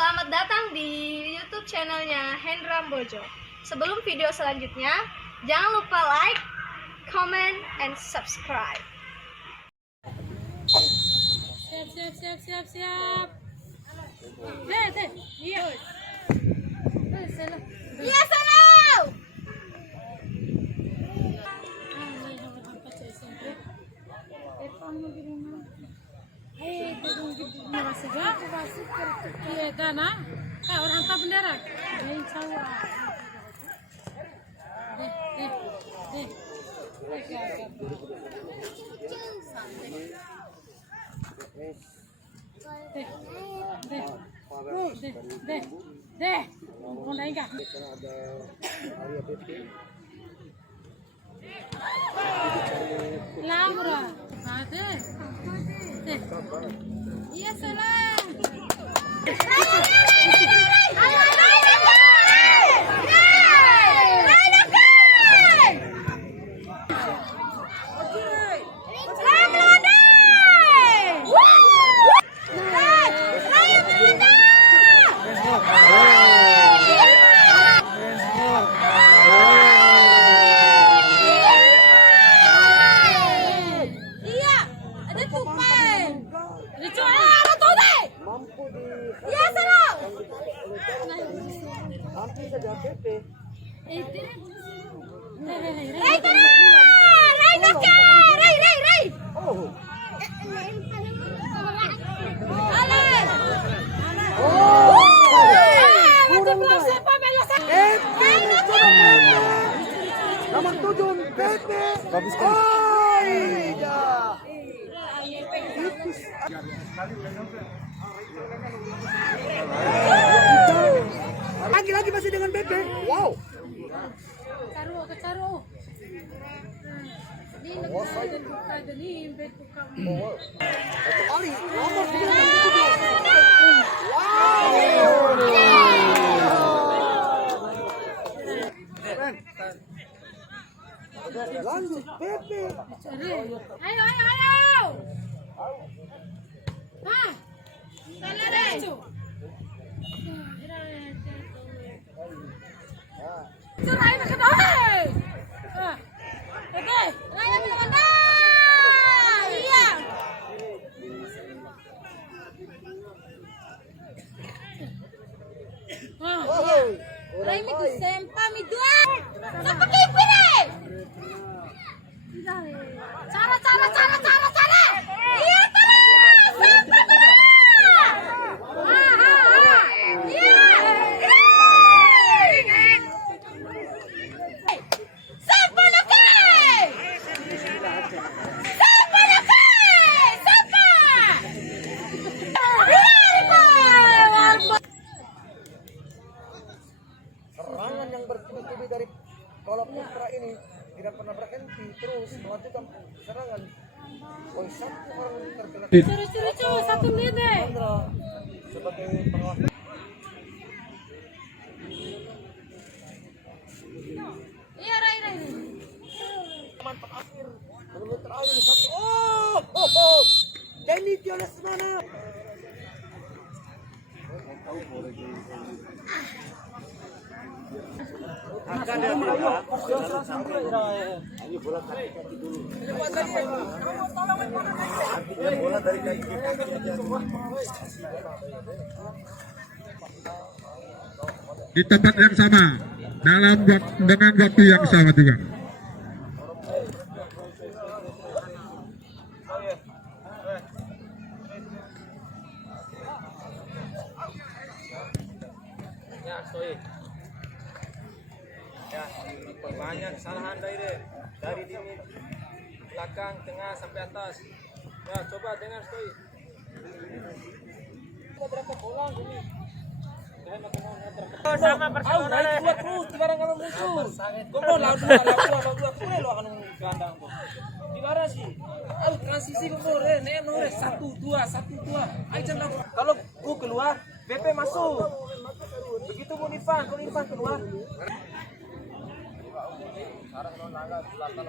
Selamat datang di YouTube channelnya Hendra Bojo. Sebelum video selanjutnya, jangan lupa like, comment, and subscribe. Siap. Iya. Iya, salam. Iya, Dana. Orang angkat bendera. Main cawa. Deh. Mau enggak? Laura. Deh. Iya, salam. Nomor 7 PP. Bagus kan? Lagi masih dengan PP. Wow. Kecaro. Ini buka Ali, nomor 7. Lanjut PP. Ayo. Hah? Salah deh. Cerai nak kena. Okey. Raya mana? Iya. Raya mi kusempa mi dua. Siapa kipire? Cara. Iya, terus. Siapa tu? Serangan yang bertubi-tubi dari Kolok Putra ini tidak pernah berhenti, terus melanjutkan serangan. Satu orang terkena. Curu, 1 menit deh. Hendra sebagai pengawas. Iya, Rai. Manfaat akhir menurut terakhir satu. Oh. Denny Jonas mana? Di tempat yang sama dengan waktu yang sama juga. Ya, perbanyak kesalahan dari dini belakang, tengah sampai atas. Ya, coba dengar stoi. Berapa bola ini? Sama Barcelona dua terus barang kalau musuh. Gua lawan dua lo akan gelandang gua. Di mana sih? Transisi gua neno 1-2. Ayo jangan. Kalau gua keluar, BP masuk. Begitu pun Irfan, kalau Irfan keluar. Sekarang non naga selatan.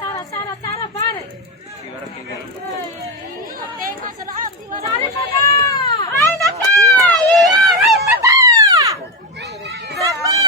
Cara Cara bare. Cari sana. Raina ka. Iya, Raina ka. Sama.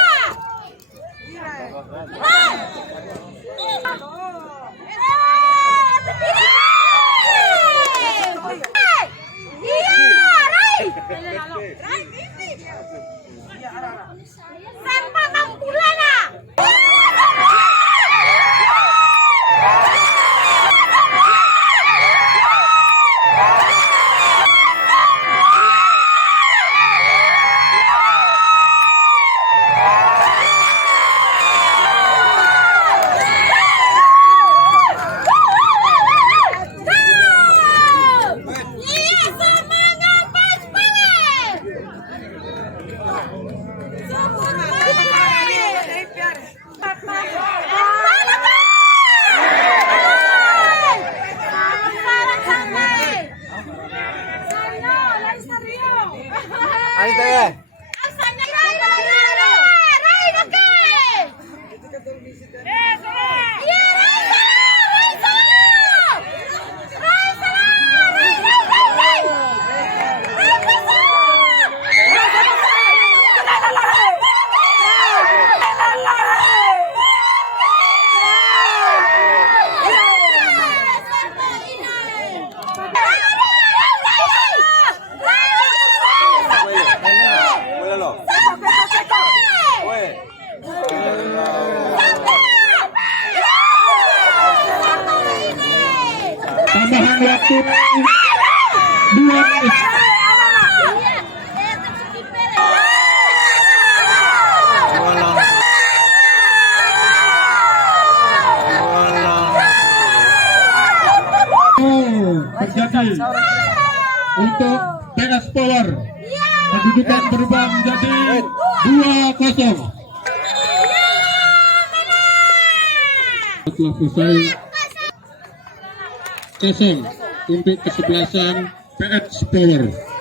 Tambahan waktu 2 menit. Terjadi untuk PS Power. Kedudukan berubah menjadi 2-0. Setelah selesai 0 untuk kesebelasan PS Power.